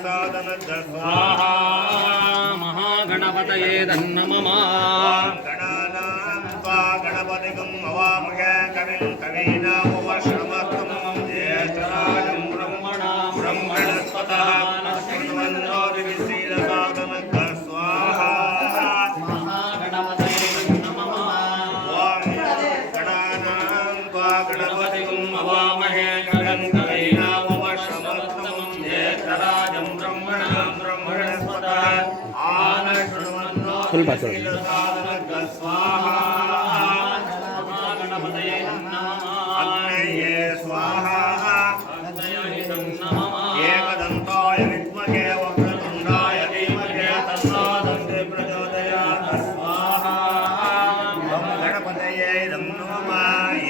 स्वाहा महागणपतये नमः गणपतिगं हवामहे कविं कवीनामुपशमस्तुं ज्येष्ठराजं ब्रह्मणां ब्रह्मणस्पतः नमः स्वाहा महागणपतये नमः ॐ गणानां त्वा गणपतिगं हवामहे कविं कवीनामुपशमस्तुं ज्येष्ठराजं ब्रह्मणां ब्रह्मणस्पतः स्वाहा एकदन्ताय विद्महे वक्रतुण्डाय धीमहि तन्नो दन्ति प्रचोदयात् स्वाहा गणपतये नमः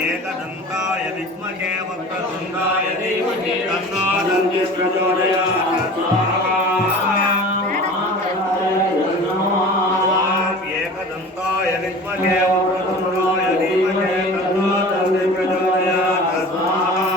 एकदन्ताय विद्महे वक्रतुण्डाय धीमहि तन्नो दन्ति प्रचोदयात् स्वाहा एकदन्ताय विद्महे वक्रतुण्डाय धीमहि तन्नो दन्ति प्रचोदयात् स्वाहा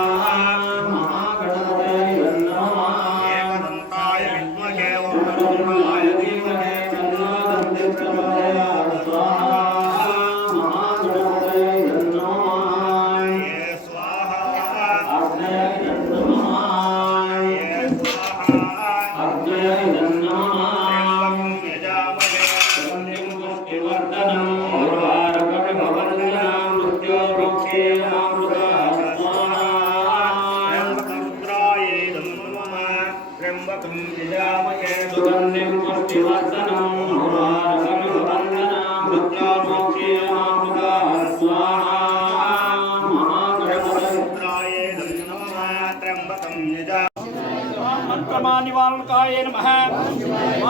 निवारणकाय नमः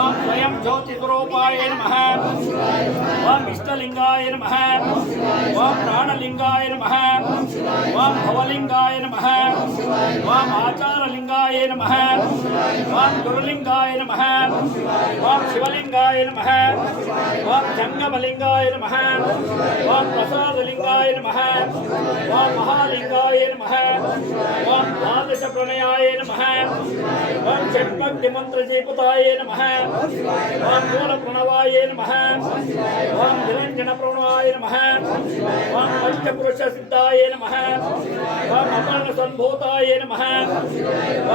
ओं स्वयं ज्योतिस्वरूपाय नमः ओं इष्टलिंगाय नमः ओं प्राणलिंगाय नमः ओं भवलिंगाय नमः ओं आचारलिंगाय नमः ओं गुरुलिंगाय नमः ओं शिवलिंगाय नमः ओं जंगमलिंगाय नमः ओं प्रसादलिंगाय नमः ओं महालिंगाय नमः ओं द्वादश प्रणयाय नमः ओं षट्भक्ति मंत्र जीपुताय नमः ओं मूल प्रणवाय नमः ओं निरंजन प्रणवाय नमः ओं पंचपुरुष सिद्धाय नमः ओं अपर्ण संभूताय नमः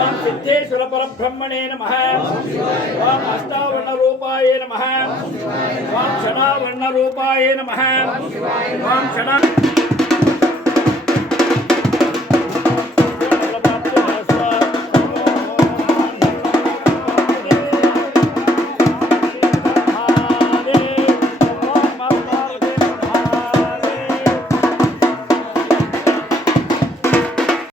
ओं सिद्धेश्वर परब्रह्मणे नमः ओं अष्टावर्ण रूपाय नमः ओं षडावर्ण रूपाय नमः ओं षडा